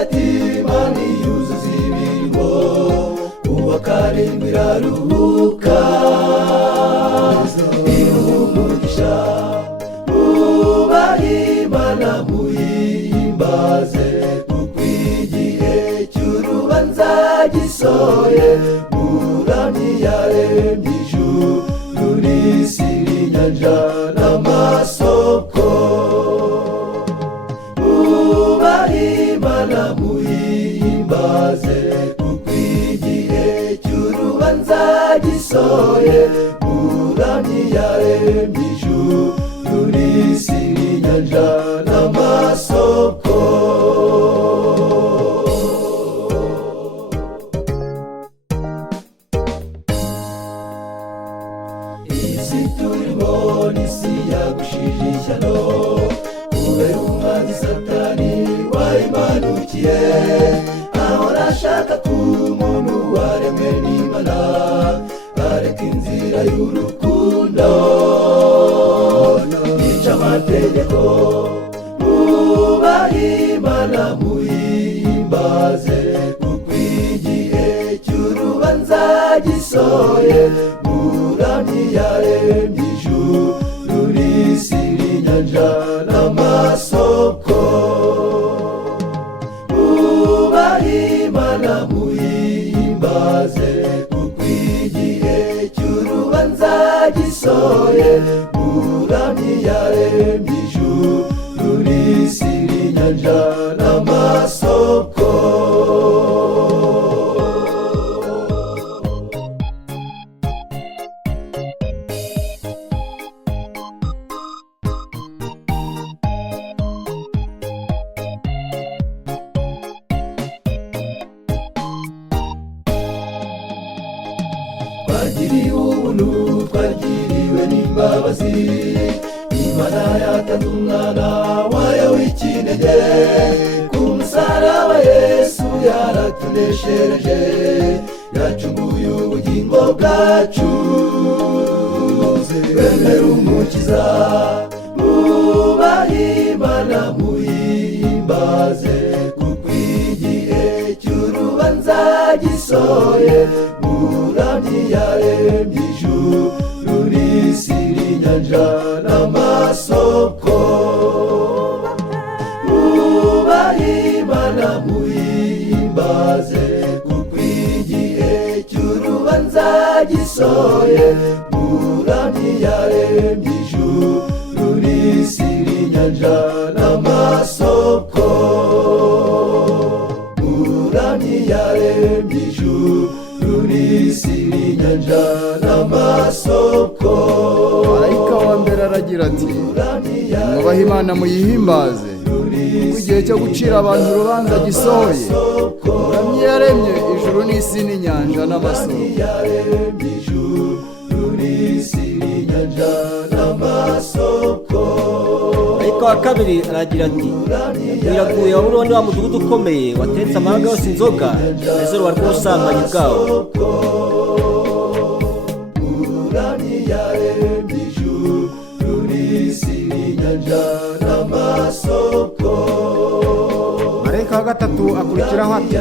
Imana yuzuza imirimo, uwa karindwi iraruhuka. Umugisha ubaha Imana muyihimbaze, kuko igihe cy'urubanza gisohoye. Muramyi yaremye ijuru n'isi n'inyanja n'amasoko. Ubaha Imana muyihimbaze, kuko igihe cy'urubanza gisohoye. Muramyi yaremye ijuru n'isi n'inyanja n'amasoko. Isi turimo n'isi yagushije ishyano, kubera umwanzi Satani wayimanukiye. Ahora ashaka ko umuntu waremwe n'Imana areka inzira y'urukundo, yica amategeko. Ubaha Imana muyihimbaze, kuko igihe cy'urubanza gisohoye. Muramyi yaremye ijuru n'isi n'inyanja n'amasoko. Ubaha Imana muyihimbaze, kuko igihe cy'urubanza gisohoye. Muramyi yaremye ijuru n'isi n'inyanja n'amasoko. Twagiriwe ubuntu, twagiriwe n'imbabazi. Imana yatanze umwana wayo w'ikinege, ku musaraba Yesu yaratuneshereje. Yacunguye ubugingo bwacu, twemera umukiza. Ubaha Imana muyihimbaze, kuko igihe cy'urubanza gisohoye. Muramyi yaremye ijuru n'isi n'inyanja n'amasoko. Ubaha Imana muyihimbaze, kuko igihe cy'urubanza gisohoye. Muramyi yaremye ijuru n'isi n'inyanja n'amasoko. Muramyi yaremye ijuru n'isi n'inyanja n'amasoko. Marayika wa mbere aragira ati, mwubaha Imana muyihimbaze, kuko igihe cyo gucira abantu urubanza gisohoye. Muramyi yaremye ijuru n'isi n'inyanja n'amasoko. Marayika wa kabiri aragira ati, biraguye Babuloni wa mudugudu ukomeye, watetse amahanga yose inzoga, ejo ruba rw'ubusambanyi bwawo. Muramyi yaremye ijuru n'isi n'inyanja n'amasoko. Marayika wa gatatu akurikiraho ati,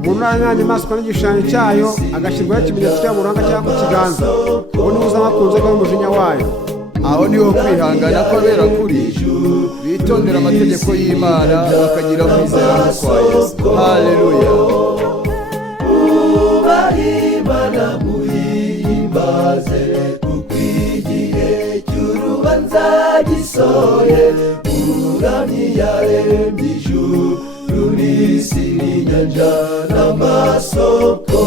umuntu uranya inyamaswa n'igishushanyo cyayo, agashyirwaho ikimenyetso cy'amuranga cyangwa ku kiganza, uwo niwe uzaba ku nzoga y'umujinya wayo. Aho niho kwihangana kw'abera kuri, bitondera amategeko y'Imana bakagira kwizera kwa Yesu. Haleluya. Ubaha Imana muyihimbaze, kuko igihe cy'urubanza gisohoye. Muramyi yaremye ijuru n'isi n'inyanja n'amasoko.